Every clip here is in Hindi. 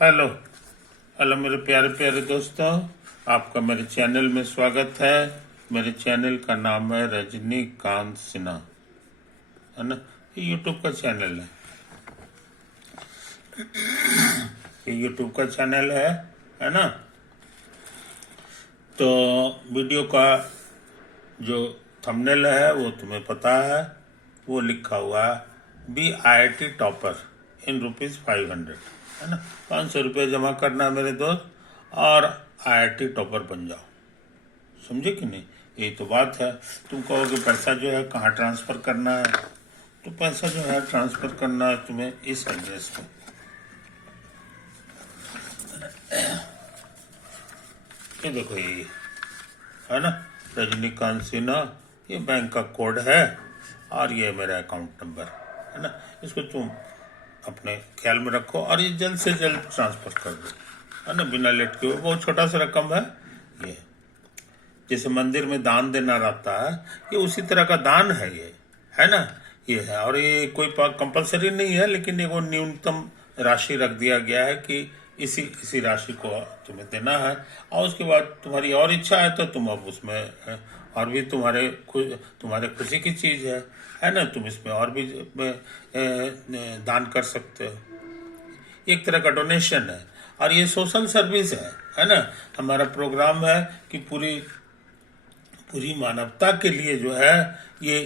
हेलो हेलो मेरे प्यारे प्यारे दोस्तों, आपका मेरे चैनल में स्वागत है। मेरे चैनल का नाम है रजनीकांत सिन्हा, है ना। ये यूट्यूब का चैनल है ना। तो वीडियो का जो थंबनेल है वो तुम्हें पता है, वो लिखा हुआ है BIT टॉपर इन ₹500, है ना। 500 रुपये जमा करना है मेरे दोस्त, और IIT टॉपर बन जाओ। समझे कि नहीं? यही तो बात है। तुम कहोगे पैसा जो है कहाँ ट्रांसफ़र करना है, तो पैसा जो है ट्रांसफ़र करना है तुम्हें इस एड्रेस पे, ये देखो, ये है ना, रजनीकांत सिन्हा। ये बैंक का कोड है और ये मेरा अकाउंट नंबर है ना। इसको तुम अपने ख्याल में रखो और ये जल्द से जल्द ट्रांसफ़र कर दो, है ना, बिना लेट के। बहुत छोटा सा रकम है ये, जैसे मंदिर में दान देना रहता है, ये उसी तरह का दान है ये, है ना। ये है, और ये कोई कंपलसरी नहीं है, लेकिन ये वो न्यूनतम राशि रख दिया गया है कि इसी इसी राशि को तुम्हें देना है। और उसके बाद तुम्हारी और इच्छा है तो तुम अब उसमें और भी तुम्हारे खुशी की चीज़ है ना। तुम इसमें और भी दान कर सकते हो। एक तरह का डोनेशन है और ये सोशल सर्विस है ना। हमारा प्रोग्राम है कि पूरी पूरी मानवता के लिए जो है ये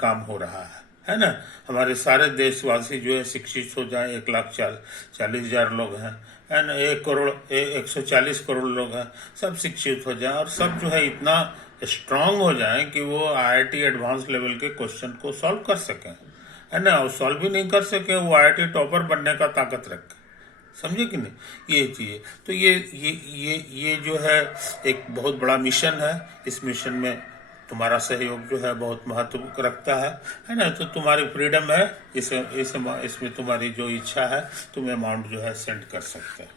काम हो रहा है ना। हमारे सारे देशवासी जो है शिक्षित हो जाएं। 1,40,000 लोग हैं, है ना। 140 करोड़ लोग हैं, सब शिक्षित हो जाएं और सब जो है इतना स्ट्रांग हो जाएं कि वो IIT एडवांस लेवल के क्वेश्चन को सॉल्व कर सकें, है ना। और सॉल्व भी नहीं कर सके वो IIT टॉपर बनने का ताकत रखें। समझे कि नहीं? ये चाहिए। तो ये जो है एक बहुत बड़ा मिशन है। इस मिशन में तुम्हारा सहयोग जो है बहुत महत्व रखता है ना। तो तुम्हारी फ्रीडम है, इसमें तुम्हारी जो इच्छा है तुम अमाउंट जो है सेंड कर सकते हो।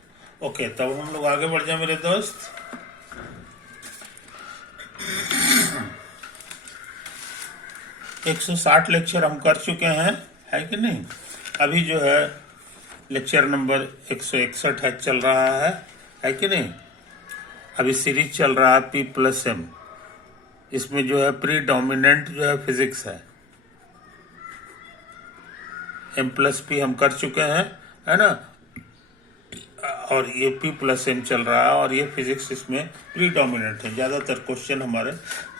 ओके, तब हम लोग आगे बढ़ जाए मेरे दोस्त। 160 लेक्चर हम कर चुके हैं, है कि नहीं। अभी जो है लेक्चर नंबर 161 है, चल रहा है कि नहीं। अभी सीरीज चल रहा है P+M। इसमें जो है प्री डोमिनेंट जो है फिजिक्स है। M+P हम कर चुके हैं, है ना। और ये P+M चल रहा है और ये फिजिक्स इसमें प्री डोमिनेंट है। ज़्यादातर क्वेश्चन हमारे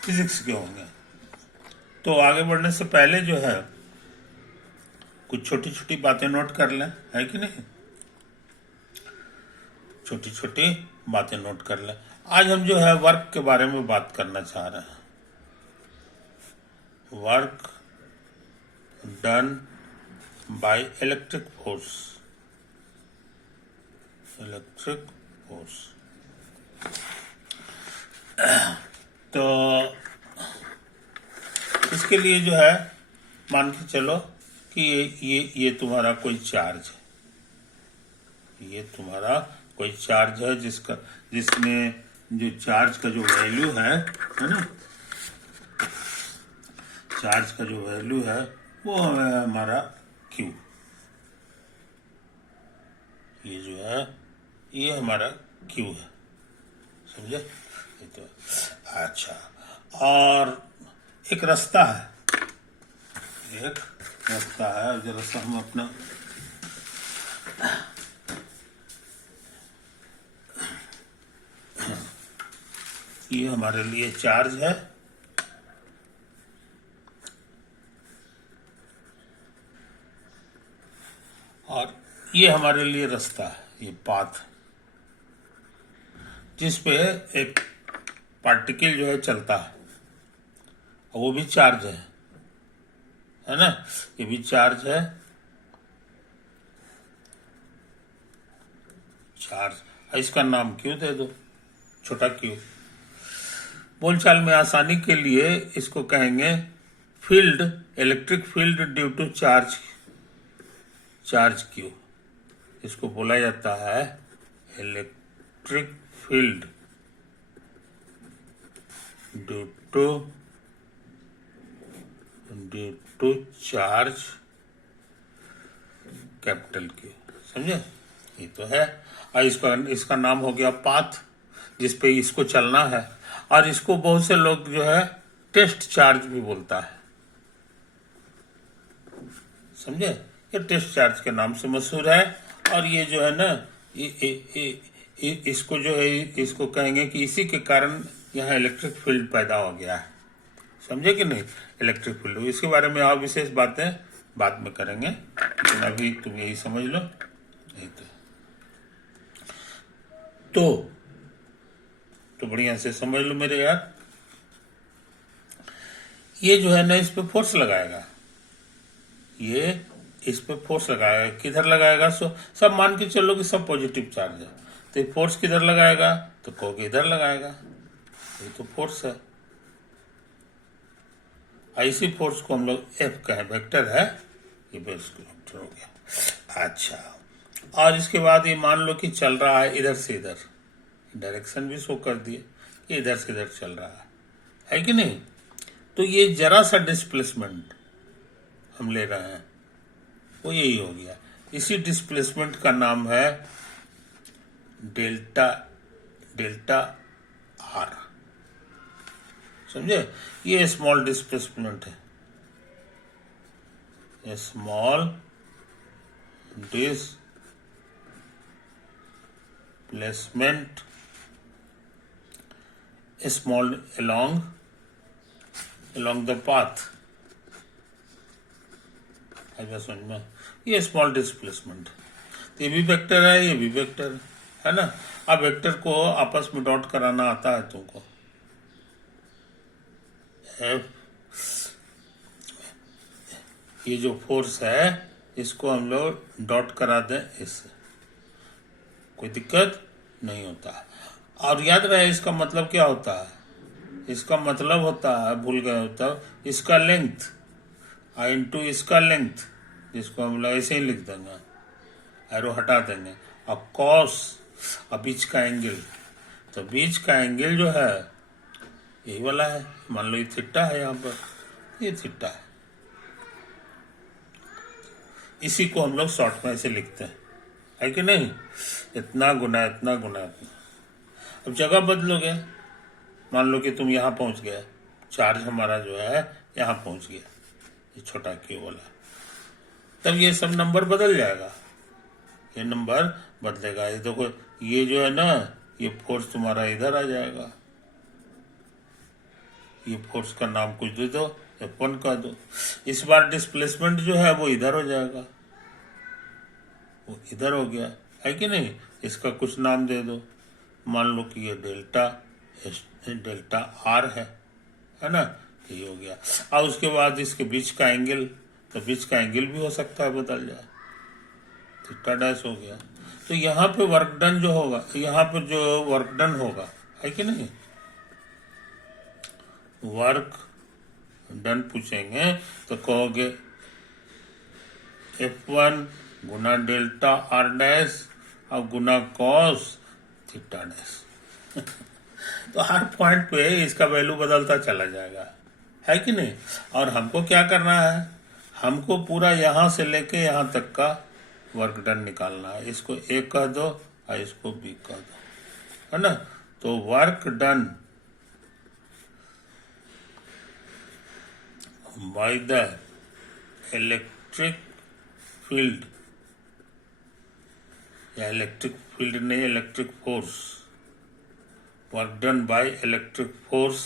फिजिक्स के होंगे। तो आगे बढ़ने से पहले जो है कुछ छोटी छोटी बातें नोट कर लें, है कि नहीं। छोटी छोटी बातें नोट कर लें। आज हम जो है वर्क के बारे में बात करना चाह रहे हैं। Work done by electric force. तो इसके लिए जो है मान के चलो कि ये तुम्हारा कोई चार्ज है। ये तुम्हारा कोई चार्ज है जिसमें जो चार्ज का जो वैल्यू है ना, चार्ज का जो वैल्यू है वो है हमारा Q। ये जो है ये हमारा Q है, समझे। ये तो अच्छा। और एक रास्ता है, जरा सा हम अपना ये हमारे लिए चार्ज है और ये हमारे लिए रास्ता है, ये पाथ, जिस पे एक पार्टिकल जो है चलता है और वो भी चार्ज है ना। ये भी चार्ज है, चार्ज। इसका नाम Q दे दो, छोटा Q। बोलचाल में आसानी के लिए इसको कहेंगे field, electric field due to charge Q। इसको बोला जाता है electric field due to charge capital Q। समझे? ये तो है। और इसका नाम हो गया पाथ, जिस पे इसको चलना है। और इसको बहुत से लोग जो है टेस्ट चार्ज भी बोलता है, समझे? ये टेस्ट चार्ज के नाम से मशहूर है। और ये जो है ना, इसको जो है, इसको कहेंगे कि इसी के कारण यहाँ इलेक्ट्रिक फील्ड पैदा हो गया है, समझे कि नहीं? इलेक्ट्रिक फील्ड, इसके बारे में और विशेष बातें बाद में करेंगे, लेकिन अभी तुम यही समझ लो। यही तो बढ़िया से समझ लो मेरे यार। ये जो है ना, इस पे फोर्स लगाएगा, ये इस पे फोर्स लगाएगा। किधर लगाएगा? सब मान के चलो कि सब पॉजिटिव चार्ज है, तो फोर्स किधर लगाएगा? तो कहोगे इधर लगाएगा, ये तो फोर्स है। ऐसी फोर्स को हम लोग एफ कहें, वेक्टर है, ये वेक्टर हो गया। अच्छा, और इसके बाद ये मान लो कि चल रहा है इधर से इधर, डायरेक्शन भी शो कर दिए कि इधर से इधर चल रहा है कि नहीं? तो ये जरा सा डिस्प्लेसमेंट हम ले रहे हैं, वो यही हो गया। इसी डिस्प्लेसमेंट का नाम है डेल्टा आर, समझे? ये स्मॉल डिस्प्लेसमेंट है, small displacement, small along the path, समझ में? ये स्मॉल डिस्प्लेसमेंट, तो ये भी वेक्टर है, ये भी वेक्टर है ना। अब वेक्टर को आपस में डॉट कराना आता है तुमको। ये जो फोर्स है इसको हम लोग डॉट करा दें इससे, कोई दिक्कत नहीं होता। और याद रहे इसका मतलब क्या होता है? इसका मतलब होता है, भूल गए होता, इसका लेंथ इंटू इसका लेंथ, जिसको हम लोग ऐसे ही लिख देंगे, एरो हटा देंगे। और कॉस, और बीच का एंगल, तो बीच का एंगल जो है यही वाला है। मान लो ये थीटा है, यहाँ पर ये थीटा है, इसी को हम लोग शॉर्ट में ऐसे लिखते हैं, है कि नहीं? इतना गुना इतना गुना इतना। अब जगह बदलोगे, मान लो कि तुम यहाँ पहुंच गए, चार्ज हमारा जो है यहाँ पहुंच गया, ये छोटा क्यू वाला, तब ये सब नंबर बदल जाएगा, ये नंबर बदलेगा। ये देखो, ये जो है ना, ये फोर्स तुम्हारा इधर आ जाएगा, ये फोर्स का नाम कुछ दे दो, F1 का दो। इस बार डिस्प्लेसमेंट जो है वो इधर हो जाएगा, वो इधर हो गया, है कि नहीं? इसका कुछ नाम दे दो, मान लो कि ये डेल्टा आर है ना, ये हो गया। और उसके बाद इसके बीच का एंगल, तो बीच का एंगल भी हो सकता है बदल जाए, थीटा डैश हो गया। तो यहाँ पे वर्क डन जो होगा, यहाँ पे जो वर्क डन होगा, है कि नहीं? वर्क डन पूछेंगे तो कहोगे F1 गुना डेल्टा आर डैश और गुना कॉस थीटा डैश। तो हर पॉइंट पे इसका वैल्यू बदलता चला जाएगा, है कि नहीं? और हमको क्या करना है? हमको पूरा यहाँ से लेके यहाँ तक का वर्क डन निकालना है। इसको ए कह दो और इसको बी कह दो, है ना? तो work done by the electric field, या इलेक्ट्रिक फील्ड नहीं, electric force, work done by electric force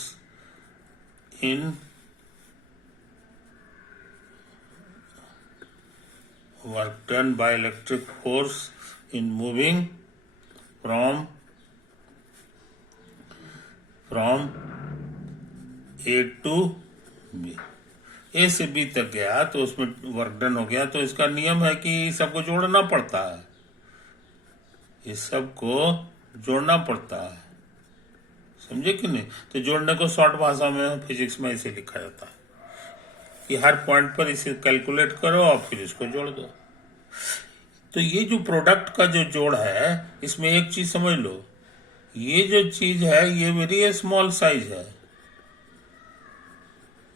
in moving from A to B, A से B तक गया तो उसमें वर्क डन हो गया। तो इसका नियम है कि सबको जोड़ना पड़ता है, इस सबको जोड़ना पड़ता है, समझे कि नहीं? तो जोड़ने को शॉर्ट भाषा में फिजिक्स में ऐसे लिखा जाता है कि हर पॉइंट पर इसे कैलकुलेट करो और फिर इसको जोड़ दो। तो ये जो प्रोडक्ट का जो जोड़ है, इसमें एक चीज समझ लो, ये जो चीज है ये वेरी स्मॉल साइज है,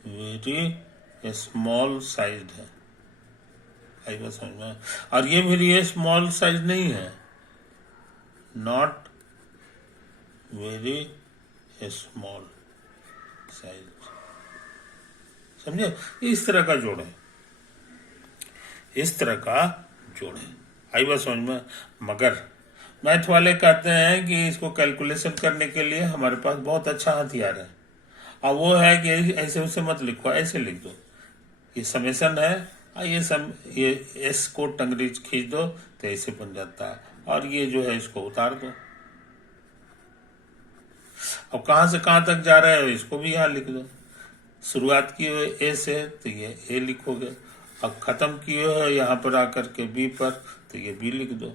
वेरी स्मॉल साइज आई बात समझ में? और ये फिर ये स्मॉल साइज नहीं है, नॉट वेरी स्मॉल साइज, समझे? इस तरह का जोड़ है, इस तरह का जोड़ है। आई बात समझ में? मगर मैथ वाले कहते हैं कि इसको कैलकुलेशन करने के लिए हमारे पास बहुत अच्छा हथियार है, और वो है कि ऐसे उसे मत लिखो, ऐसे लिख दो। ये समेशन है, ये एस को टंगरी खींच दो तो ऐसे बन जाता है, और ये जो है इसको उतार दो। अब कहां से कहां तक जा रहे हो इसको भी यहाँ लिख दो। शुरुआत की हो ए से तो ये ए लिखोगे, अब खत्म किए हो यहाँ पर आकर के बी पर तो ये बी लिख दो,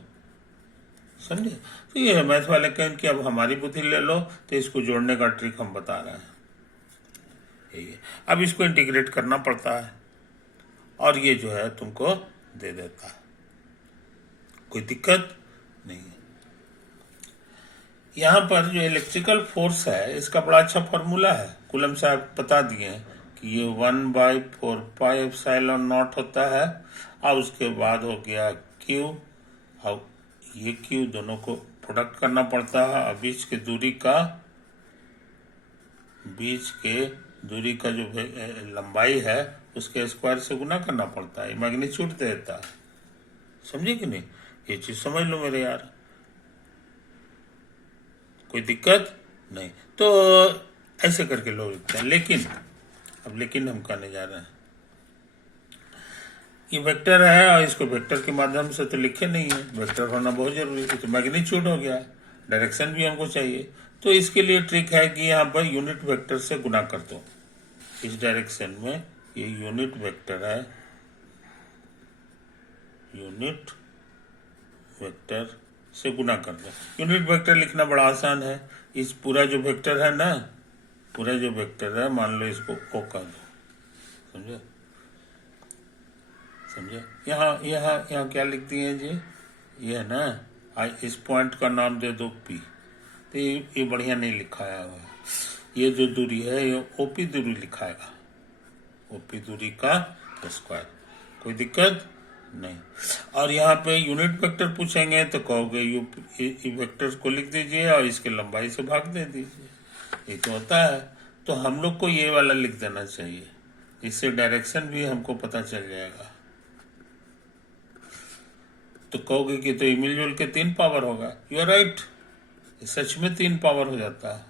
समझे? तो ये है मैथ वाले कहें कि अब हमारी बुद्धि ले लो, तो इसको जोड़ने का ट्रिक हम बता रहे हैं, यही है। अब इसको इंटीग्रेट करना पड़ता है, और ये जो है तुमको दे देता है, कोई दिक्कत नहीं है। यहाँ पर जो इलेक्ट्रिकल फोर्स है इसका बड़ा अच्छा फॉर्मूला है, कूलम साहब बता दिए हैं कि ये 1/4πε0 होता है, और उसके बाद हो गया Q, और ये Q दोनों को प्रोडक्ट करना पड़ता है, और बीच के दूरी का जो लंबाई है उसके स्क्वायर से गुना करना पड़ता है, मैग्नीट्यूड देता है, समझे कि नहीं? ये चीज समझ लो मेरे यार, कोई दिक्कत नहीं। तो ऐसे करके लोग लिखते हैं, लेकिन हम कहने जा रहे हैं ये वेक्टर है, और इसको वेक्टर के माध्यम से तो लिखे नहीं है, वेक्टर होना बहुत जरूरी है, तो मैग्नीट्यूड हो गया, डायरेक्शन भी हमको चाहिए। तो इसके लिए ट्रिक है कि यहाँ पर यूनिट वेक्टर से गुना कर दो, इस डायरेक्शन में ये यूनिट वेक्टर है, यूनिट वेक्टर से गुना कर दो। यूनिट वेक्टर लिखना बड़ा आसान है, इस पूरा जो वेक्टर है ना, पूरा जो वेक्टर है मान लो इसको ओ कर दो, समझे? यहाँ क्या लिख दिए जी, ये है ना, इस पॉइंट का नाम दे दो पी, तो ये बढ़िया नहीं लिखाया हुआ है, ये जो दूरी है ये ओपी दूरी लिखाएगा, ओपी दूरी का स्क्वायर, कोई दिक्कत नहीं। और यहाँ पे यूनिट वेक्टर पूछेंगे तो कहोगे वेक्टर को लिख दीजिए और इसके लंबाई से भाग दे दीजिए, ये तो होता है। तो हम लोग को ये वाला लिख देना चाहिए, इससे डायरेक्शन भी हमको पता चल जाएगा। तो कहोगे कि तो मिलजुल के 3 पावर होगा, यू आर राइट, सच में 3 पावर हो जाता है,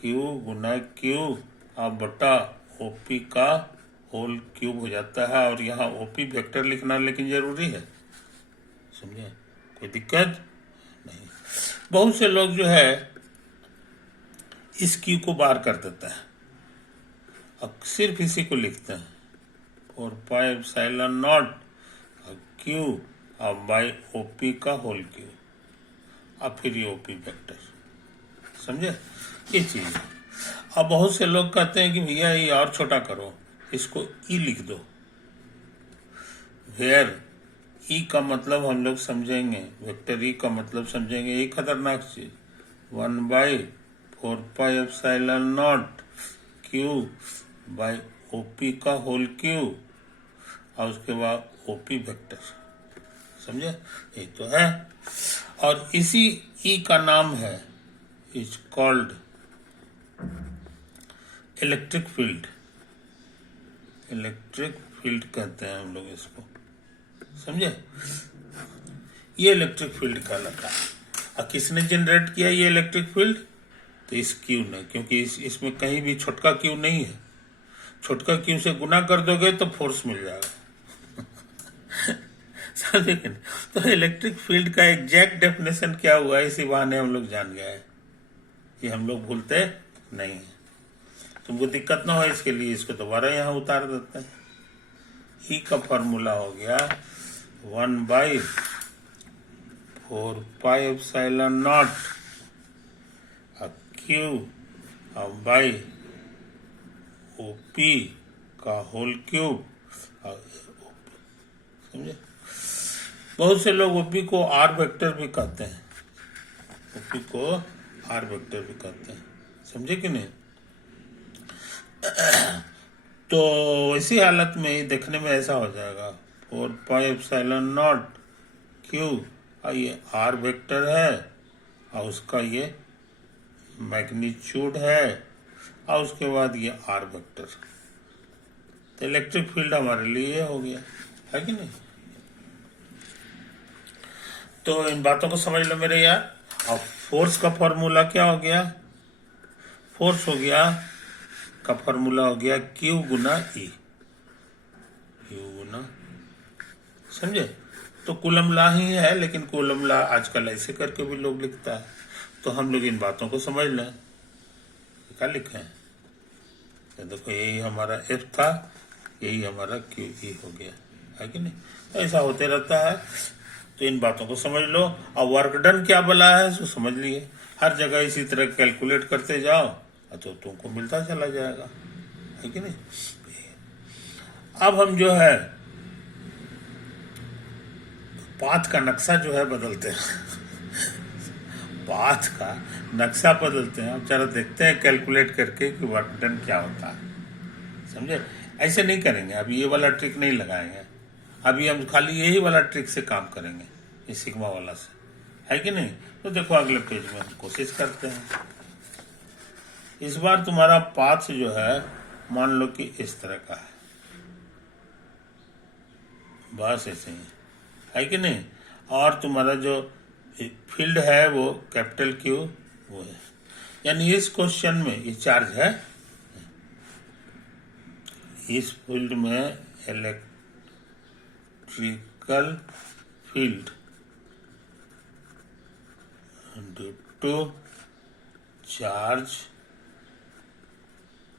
क्यू गुना क्यू अब बटा ओपी का होल क्यूब हो जाता है, और यहाँ ओपी वेक्टर लिखना लेकिन जरूरी है, समझे? कोई दिक्कत नहीं। बहुत से लोग जो है इस क्यू को बाहर कर देता है, अब सिर्फ इसी को लिखते हैं 4πε0 क्यू अब बाई ओपी का होल क्यू, अब फिर ये ओपी वेक्टर, समझे? ये चीज। अब बहुत से लोग कहते हैं कि भैया ये और छोटा करो, इसको ई लिख दो, वेयर ई का मतलब हम लोग समझेंगे, वेक्टर ई का मतलब समझेंगे, ये खतरनाक चीज 1/4πε0 क्यू बाई ओपी का होल क्यू, और उसके बाद ओपी वेक्टर, समझे? ये तो है। और इसी ई का नाम है is called electric field, electric field कहते हैं हम लोग इसको, समझे? ये इलेक्ट्रिक फील्ड का लगा, और किसने जनरेट किया ये इलेक्ट्रिक फील्ड? तो इस क्यू ने, क्योंकि इसमें कहीं भी छोटका क्यू नहीं है, छोटका क्यू से गुना कर दोगे तो फोर्स मिल जाएगा समझे कि नहीं? तो इलेक्ट्रिक फील्ड का एग्जैक्ट डेफिनेशन क्या हुआ, इसी बहाने हम लोग जान गए, ये हम लोग भूलते नहीं। तुमको दिक्कत ना हो इसके लिए इसको दोबारा यहाँ उतार देते हैं। ई का फॉर्मूला हो गया 1/4πε0 क्यू बाई ओपी का होल क्यूब, समझे? बहुत से लोग ओपी को आर वेक्टर भी कहते हैं, ओपी को आर वेक्टर भी कहते हैं, समझे कि नहीं? तो इसी हालत में ही देखने में ऐसा हो जाएगा 4πε0 क्यू, और ये आर वेक्टर है और उसका ये मैग्नीट्यूड है और उसके बाद ये आर वेक्टर। तो इलेक्ट्रिक फील्ड हमारे लिए ये हो गया, है कि नहीं। तो इन बातों को समझ लो मेरे यार। और फोर्स का फॉर्मूला क्या हो गया, फोर्स हो गया का फॉर्मूला हो गया क्यू गुना ई, क्यू गुना, समझे। तो कूलम लॉ ही है, लेकिन कूलम लॉ आजकल ऐसे करके भी लोग लिखता है। तो हम लोग इन बातों को समझ लें। क्या लिखे हैं, तो देखो यही हमारा एफ था, यही हमारा क्यू ई हो गया, है कि नहीं। ऐसा होते रहता है। तो इन बातों को समझ लो। और वर्क डन क्या बला है सो समझ लिए। हर जगह इसी तरह कैलकुलेट करते जाओ तो तुमको मिलता चला जाएगा, है कि नहीं। अब हम जो है पाथ का नक्शा जो है बदलते हैं पाथ का नक्शा बदलते हैं। अब जरा देखते हैं कैलकुलेट करके कि वर्क डन क्या होता है, समझे। ऐसे नहीं करेंगे, अभी ये वाला ट्रिक नहीं लगाएंगे। अभी हम खाली यही वाला ट्रिक से काम करेंगे, इस सिग्मा वाला से, है कि नहीं। तो देखो अगले पेज में हम कोशिश करते हैं। इस बार तुम्हारा पाथ जो है मान लो कि इस तरह का है, बस ऐसे ही, है कि नहीं। और तुम्हारा जो फील्ड है वो कैपिटल क्यू वो है, यानी इस क्वेश्चन में ये चार्ज है, इस फील्ड में electrical field due to charge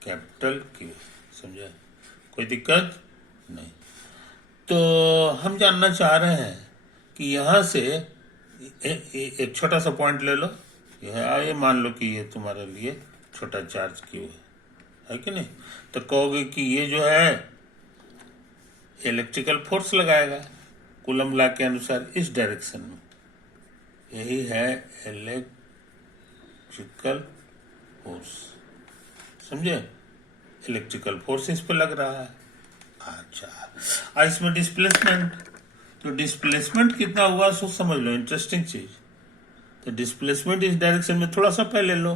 capital Q, समझे, कोई दिक्कत नहीं। तो हम जानना चाह रहे हैं कि यहाँ से एक छोटा सा पॉइंट ले लो, ये मान लो कि ये तुम्हारे लिए छोटा चार्ज क्यू है कि नहीं। तो कहोगे कि ये जो है इलेक्ट्रिकल फोर्स लगाएगा कूलम लॉ के अनुसार इस डायरेक्शन में, यही है इलेक्ट्रिकल फोर्स, समझे। इलेक्ट्रिकल फोर्स इस पर लग रहा है। अच्छा, और इसमें डिस्प्लेसमेंट, तो डिस्प्लेसमेंट कितना हुआ सो समझ लो, इंटरेस्टिंग चीज। तो डिस्प्लेसमेंट इस डायरेक्शन में थोड़ा सा पहले लो,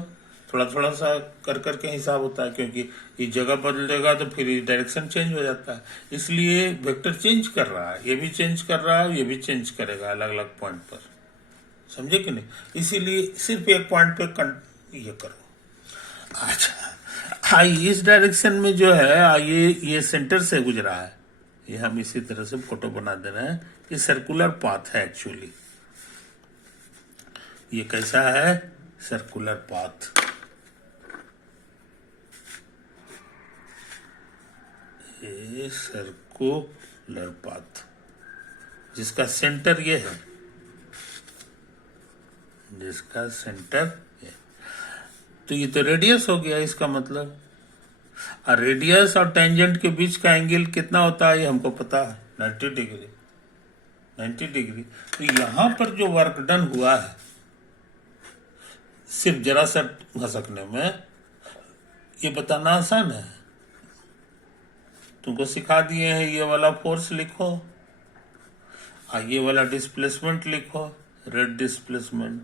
थोड़ा थोड़ा सा कर करके हिसाब होता है, क्योंकि ये जगह बदलेगा तो फिर डायरेक्शन चेंज हो जाता है। इसलिए वेक्टर चेंज कर रहा है, ये भी चेंज कर रहा है, ये भी चेंज करेगा अलग अलग पॉइंट पर, समझे कि नहीं। इसीलिए सिर्फ एक पॉइंट पे ये करो। अच्छा, इस डायरेक्शन में जो है ये सेंटर से गुजरा है, ये हम इसी तरह से फोटो बना दे रहे हैं। ये सर्कुलर पाथ है एक्चुअली, ये कैसा है, सर्कुलर पाथ। ये सर्कुलर पाथ जिसका सेंटर ये है, जिसका सेंटर ये, तो ये तो रेडियस हो गया इसका मतलब। और रेडियस और टेंजेंट के बीच का एंगल कितना होता है ये हमको पता है, 90 डिग्री, 90 डिग्री। तो यहां पर जो वर्क डन हुआ है सिर्फ जरा सा घसकने में, ये बताना आसान है। तुमको सिखा दिए हैं, ये वाला फोर्स लिखो और ये वाला डिस्प्लेसमेंट लिखो, रेट डिस्प्लेसमेंट,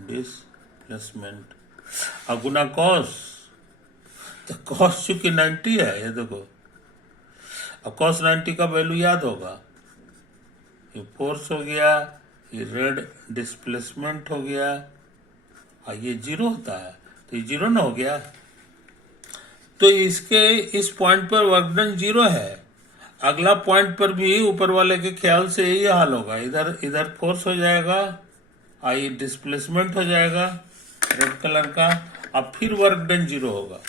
डिस्प्लेसमेंट और गुना कॉस। तो कॉस चूंकि 90 है, ये देखो, अब कॉस 90 का वैल्यू याद होगा, ये फोर्स हो गया, ये रेड डिस्प्लेसमेंट हो गया और ये 0 होता है, तो ये 0 ना हो गया। तो इसके इस पॉइंट पर वर्क डन 0 है। अगला पॉइंट पर भी ऊपर वाले के ख्याल से यही हाल होगा, इधर इधर फोर्स हो जाएगा और ये डिस्प्लेसमेंट हो जाएगा रेड कलर का, और फिर वर्क डन 0 होगा,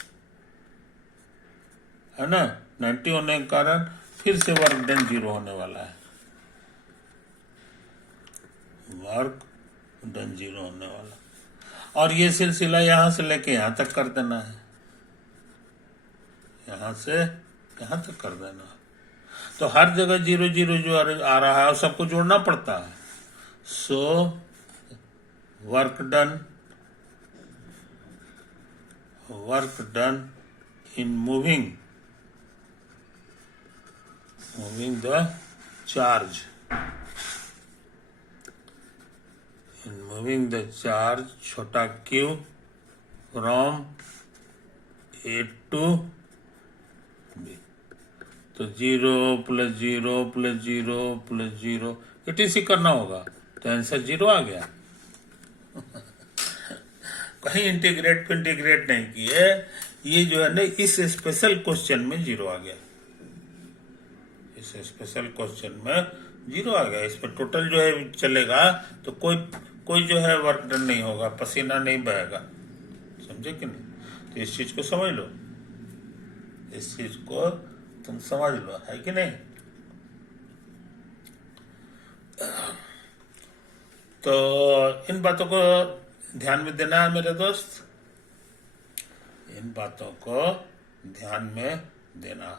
है ना। 90 होने के कारण फिर से वर्क डन 0 होने वाला है, वर्क डन 0 होने वाला। और ये सिलसिला यहां से लेके यहां तक कर देना है, यहां से यहां तक कर देना है। तो हर जगह 0 0 जो आ रहा है और सबको जोड़ना पड़ता है। So work done in moving moving the charge. In moving the charge छोटा q from A to B. तो 0 + 0 + 0 + 0 etc करना होगा, तो आंसर 0 आ गया। कहीं इंटीग्रेट नहीं किए, ये जो है ना इस स्पेशल क्वेश्चन में 0 आ गया। इस स्पेशल क्वेश्चन में 0 आ गया। इस पर टोटल जो है चलेगा तो कोई जो है वर्क डन नहीं होगा, पसीना नहीं बहेगा। समझे कि नहीं? तो इस चीज को समझ लो, इस चीज को तुम समझ लो, है कि नहीं? तो इन बातों को ध्यान में देना है मेरे दोस्त, इन बातों को ध्यान में देना।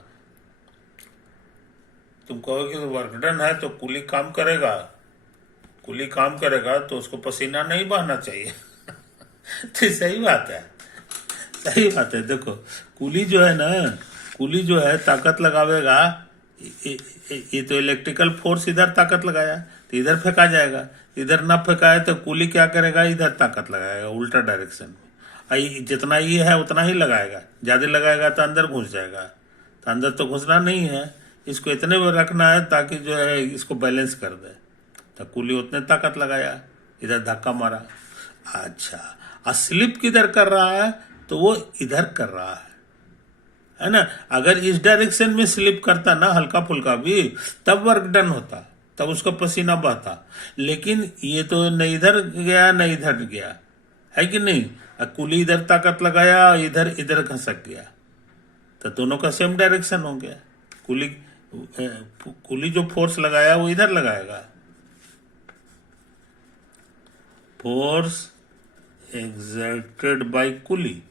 तुम कहोगे कि वर्क डन है तो कुली काम करेगा, कुली काम करेगा तो उसको पसीना नहीं बहना चाहिए। तो सही बात है, सही बात है। देखो कुली जो है ना, कुली जो है ताकत लगावेगा, ये तो इलेक्ट्रिकल फोर्स इधर ताकत लगाया तो इधर फेंका जाएगा, इधर ना फेंकाए तो कुली क्या करेगा, इधर ताकत लगाएगा उल्टा डायरेक्शन में। जितना ये है उतना ही लगाएगा, ज्यादा लगाएगा तो अंदर घुस जाएगा, तो अंदर तो घुसना नहीं है, इसको इतने में रखना है ताकि जो है इसको बैलेंस कर दे। तो कुली उतने ताकत लगाया, इधर धक्का मारा। अच्छा, और स्लिप किधर कर रहा है, तो वो इधर कर रहा है ना। अगर इस डायरेक्शन में स्लिप करता ना हल्का फुल्का भी, तब वर्क डन होता, तब उसका पसीना बहता। लेकिन ये तो न इधर गया न इधर गया, है कि नहीं? कुली इधर ताकत लगाया, इधर इधर घसक गया, तो दोनों का सेम डायरेक्शन हो गया। कुली जो फोर्स लगाया वो इधर लगाएगा। फोर्स एक्सर्टेड बाय कुली,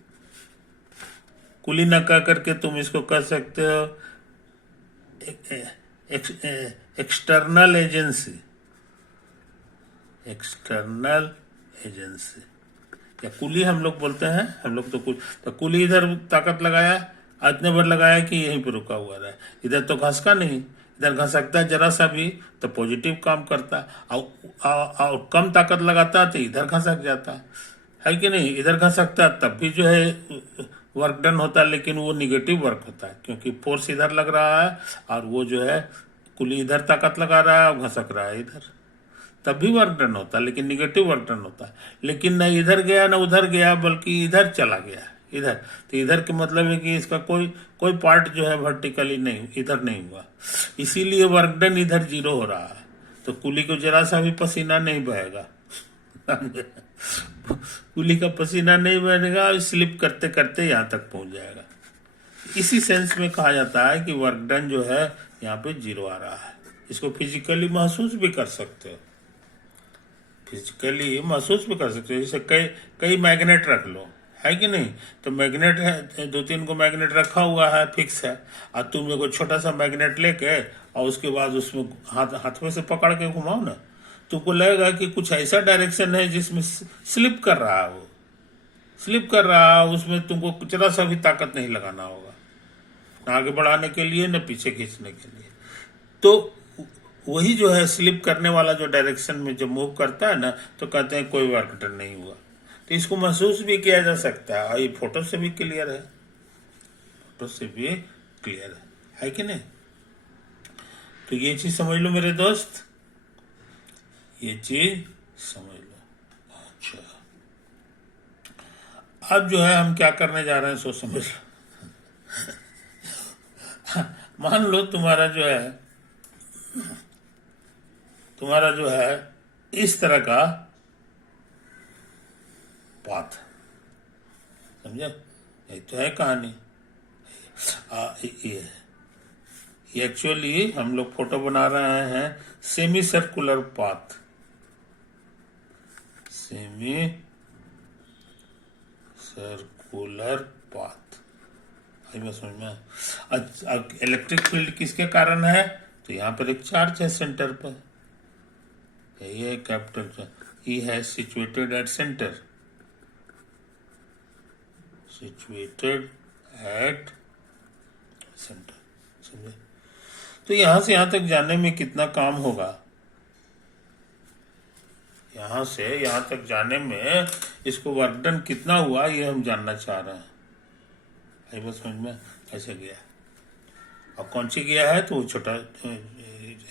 कुली न कह करके तुम इसको कह सकते हो एक्सटर्नल एजेंसी, एक्सटर्नल एजेंसी या कुली हम लोग बोलते हैं, हम लोग तो कुली इधर ताकत लगाया, इतने बार लगाया कि यहीं पर रुका हुआ रहा, इधर तो घसका नहीं, इधर घसकता है जरा सा भी तो पॉजिटिव काम करता, और कम ताकत लगाता तो इधर घसक जाता, है कि नहीं? इधर घसकता तब भी जो है वर्क डन होता, लेकिन वो निगेटिव वर्क होता है, क्योंकि फोर्स इधर लग रहा है और वो जो है कुली इधर ताकत लगा रहा है और घसक रहा है इधर, तब भी वर्क डन होता, लेकिन निगेटिव वर्क डन होता है। लेकिन न इधर गया न उधर गया, बल्कि इधर चला गया, इधर। तो इधर के मतलब है कि इसका कोई पार्ट जो है वर्टिकली नहीं, इधर नहीं हुआ, इसीलिए वर्क डन इधर 0 हो रहा है। तो कुली को जरा सा भी पसीना नहीं बहेगा। कुली का पसीना नहीं बहेगा, स्लिप करते करते यहाँ तक पहुंच जाएगा। इसी सेंस में कहा जाता है कि वर्क डन जो है यहाँ पे 0 आ रहा है। इसको फिजिकली महसूस भी कर सकते हो, फिजिकली महसूस भी कर सकते हो। जैसे कई मैग्नेट रख लो, है कि नहीं? तो मैग्नेट है, 2-3 को मैग्नेट रखा हुआ है, फिक्स है, और तुम एगो छोटा सा मैग्नेट लेके और उसके बाद उसमें हाथ में से पकड़ के घुमाओ ना, तुमको लगेगा कि कुछ ऐसा डायरेक्शन है जिसमें स्लिप कर रहा है, वो स्लिप कर रहा है, उसमें तुमको जरा सा भी ताकत नहीं लगाना होगा, न आगे बढ़ाने के लिए न पीछे खींचने के लिए। तो वही जो है स्लिप करने वाला जो डायरेक्शन में जब मूव करता है ना, तो कहते हैं कोई वर्क डन नहीं हुआ। तो इसको महसूस भी किया जा सकता है, और ये फोटो से भी क्लियर है, फोटो से भी क्लियर है कि नहीं? तो ये चीज समझ लो मेरे दोस्त, ये चीज समझ लो। अच्छा, अब जो है हम क्या करने जा रहे हैं सो समझ लो। मान लो तुम्हारा जो है इस तरह का पाथ, समझे? ये तो है कहानी। ये एक्चुअली हम लोग फोटो बना रहे हैं semi circular path, semi circular path. समझ में? इलेक्ट्रिक फील्ड किसके कारण है? तो यहाँ पर एक चार्ज है सेंटर पर, ये कैपिटल ई है situated at centre, situated at centre, समझे? तो यहां से यहां तक जाने में कितना काम होगा, यहां से यहां तक जाने में इसको वर्क डन कितना हुआ ये हम जानना चाह रहे हैं। आई बात समझ में कैसे गया, और कौन सी गया है तो वो छोटा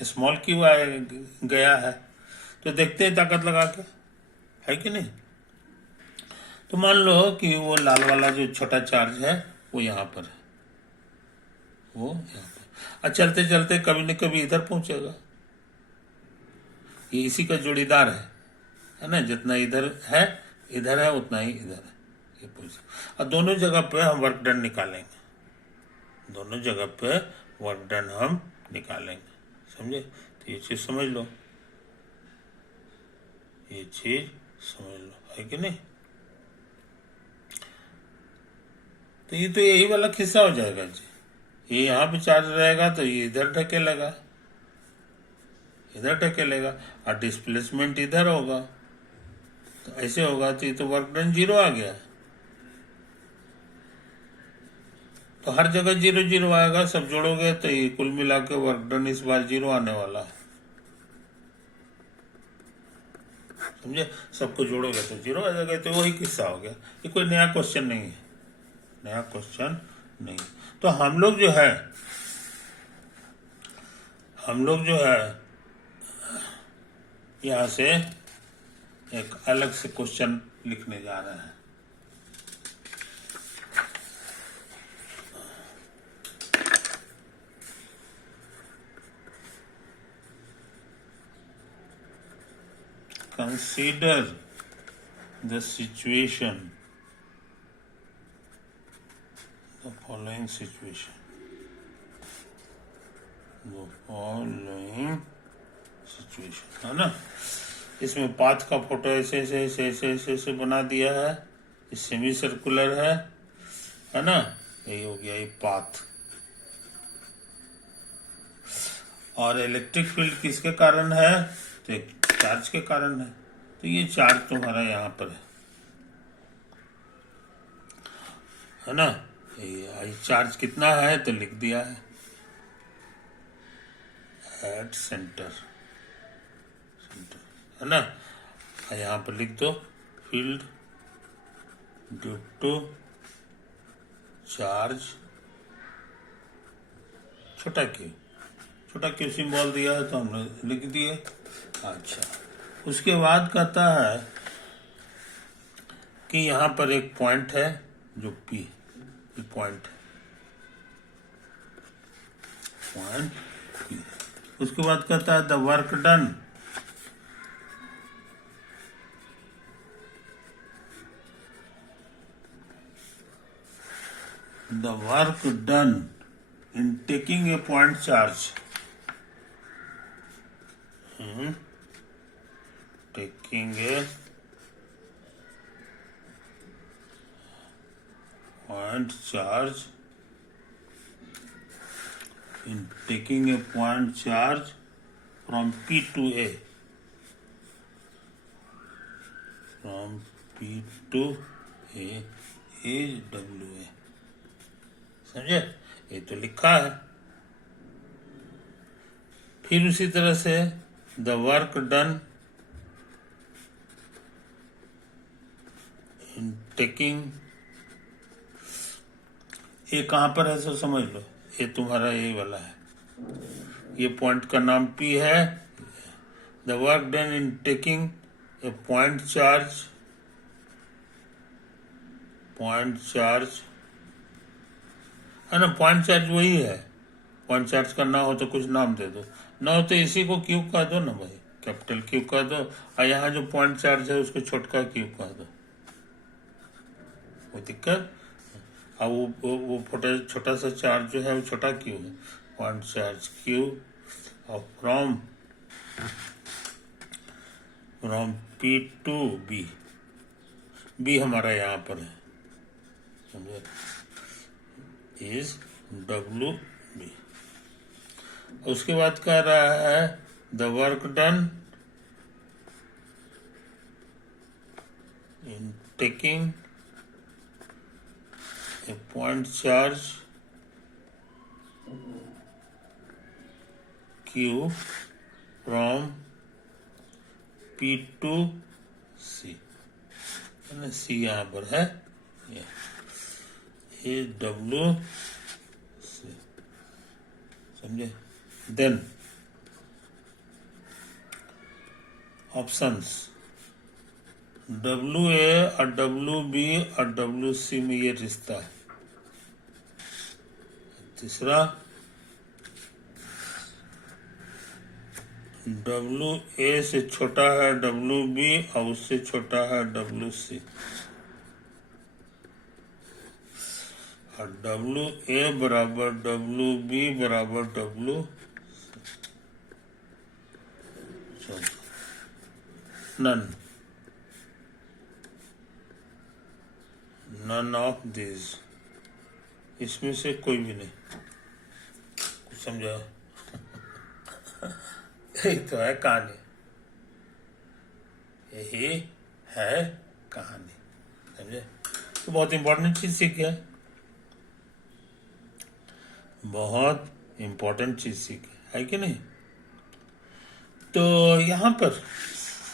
स्मॉल क्यू गया है। तो देखते हैं ताकत लगा के, है कि नहीं। तो मान लो कि वो लाल वाला जो छोटा चार्ज है वो यहाँ पर है, वो यहाँ पर, और चलते चलते कभी न कभी इधर पहुंचेगा। ये इसी का जोड़ीदार है ना, जितना इधर है उतना ही इधर है, ये पहुंच। और दोनों जगह पे हम वर्क डन निकालेंगे, दोनों जगह पे वर्क डन हम निकालेंगे, समझे। तो ये चीज समझ लो, ये चीज समझ लो, है कि नहीं। तो ये तो यही वाला किस्सा हो जाएगा जी, ये यहाँ पे चार्ज रहेगा तो ये इधर ढकेलेगा, इधर ढकेलेगा, और डिस्प्लेसमेंट इधर होगा, तो ऐसे होगा। तो ये तो वर्क डन 0 आ गया, तो हर जगह 0 0 आएगा, सब जोड़ोगे तो ये कुल मिला के वर्क डन इस बार 0 आने वाला है, समझे। सबको जोड़ोगे तो 0 आ जाएगा, तो वही किस्सा हो गया। ये कोई नया क्वेश्चन नहीं है, नया क्वेश्चन नहीं। तो हम लोग जो है यहां से एक अलग से क्वेश्चन लिखने जा रहे हैं। Consider the situation, the following situation, है ना। इसमें पाथ का फोटो ऐसे ऐसे ऐसे ऐसे ऐसे ऐसे बना दिया है, ये सेमी सर्कुलर है ना। यही हो गया ये पाथ। और इलेक्ट्रिक फील्ड किसके कारण है, तो एक चार्ज के कारण है। तो ये चार्ज तुम्हारा यहाँ पर है ना। ये चार्ज कितना है तो लिख दिया है एट सेंटर, है ना। यहाँ पर लिख दो फील्ड ड्यू टू चार्ज, छोटा क्यू सिंबल दिया है तो हमने लिख दिए। अच्छा, उसके बाद कहता है कि यहाँ पर एक पॉइंट है जो P पॉइंट P। उसके बाद कहता है the work done in taking a point charge, taking a point charge, in taking a point charge from P to A, from P to A is WA, समझे। ये तो लिखा है। फिर उसी तरह से the work done in taking, ये कहां पर है सो समझ लो, ये तुम्हारा यही वाला है, ये पॉइंट का नाम P है। The work done in taking a point charge है ना। पॉइंट चार्ज वही है, पॉइंट चार्ज का ना हो तो कुछ नाम दे दो, ना हो तो इसी को क्यू कह दो ना भाई, कैपिटल क्यू कह दो। और यहाँ जो पॉइंट चार्ज है उसको छोटका क्यू कह दो, वो दिक्कत। अब वो छोटा सा चार्ज जो है वो छोटा क्यू है, पॉइंट चार्ज क्यू। और फ्रॉम P टू B हमारा यहाँ पर है, समझे, इज WB। उसके बाद कह रहा है the work done in taking a point charge Q from P to C, है ना, C यहाँ पर है, ये W C, समझे। देन ऑप्शंस WA और WB और WC में ये रिश्ता है। तीसरा WA से छोटा है WB और उससे छोटा है WC, और WA बराबर WB बराबर W, नन ऑफ दिस, इसमें से कोई भी नहीं। कुछ समझा? यही तो है कहानी, यही है कहानी, समझे। तो बहुत इंपॉर्टेंट चीज सीखी बहुत इंपॉर्टेंट चीज सीखी है कि नहीं। तो यहां पर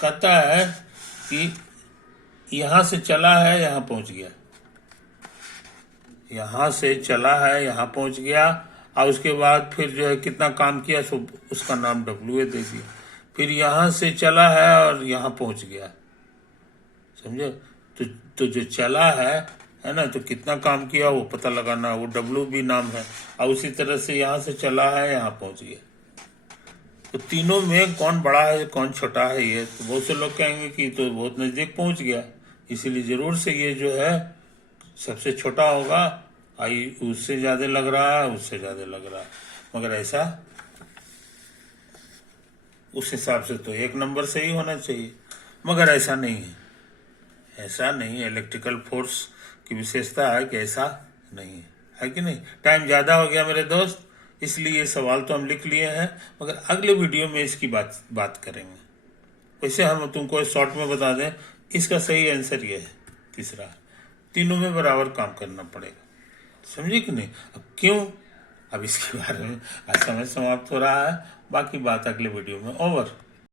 कहता है कि यहां से चला है यहां पहुंच गया, यहां से चला है यहां पहुंच गया, और उसके बाद फिर जो है कितना काम किया सो उसका नाम WA दे दिया। फिर यहां से चला है और यहां पहुंच गया, समझे। तो जो चला है ना, तो कितना काम किया वो पता लगाना, वो WB नाम है। और उसी तरह से यहां से चला है यहां पहुंच गया, तो तीनों में कौन बड़ा है कौन छोटा है, ये तो बहुत से लोग कहेंगे कि तो बहुत नजदीक पहुंच गया, इसीलिए जरूर से ये जो है सबसे छोटा होगा, आई उससे ज्यादा लग रहा है उससे ज्यादा लग रहा है, मगर ऐसा उस हिसाब से तो एक नंबर से ही होना चाहिए, मगर ऐसा नहीं है, ऐसा नहीं है। इलेक्ट्रिकल फोर्स की विशेषता है कि ऐसा नहीं है कि नहीं। टाइम ज्यादा हो गया मेरे दोस्त, इसलिए ये सवाल तो हम लिख लिए हैं, मगर अगले वीडियो में इसकी बात करेंगे। वैसे हम तुमको शॉर्ट में बता दें, इसका सही आंसर ये है तीसरा, तीनों में बराबर काम करना पड़ेगा, समझे कि नहीं। अब क्यों, अब इसके बारे में आज समय समाप्त हो रहा है, बाकी बात अगले वीडियो में। ओवर।